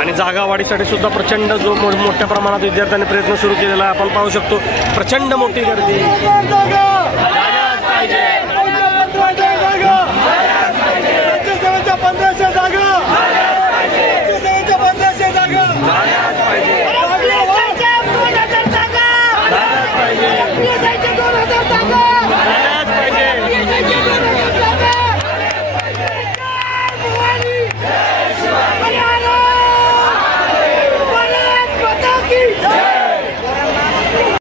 आणि जागा वाढीसाठी सुद्धा प्रचंड जो मोठ्या प्रमाणात विद्यार्थ्यांनी प्रयत्न सुरू केलेला आहे. आपण पाहू शकतो प्रचंड मोठी गर्दी.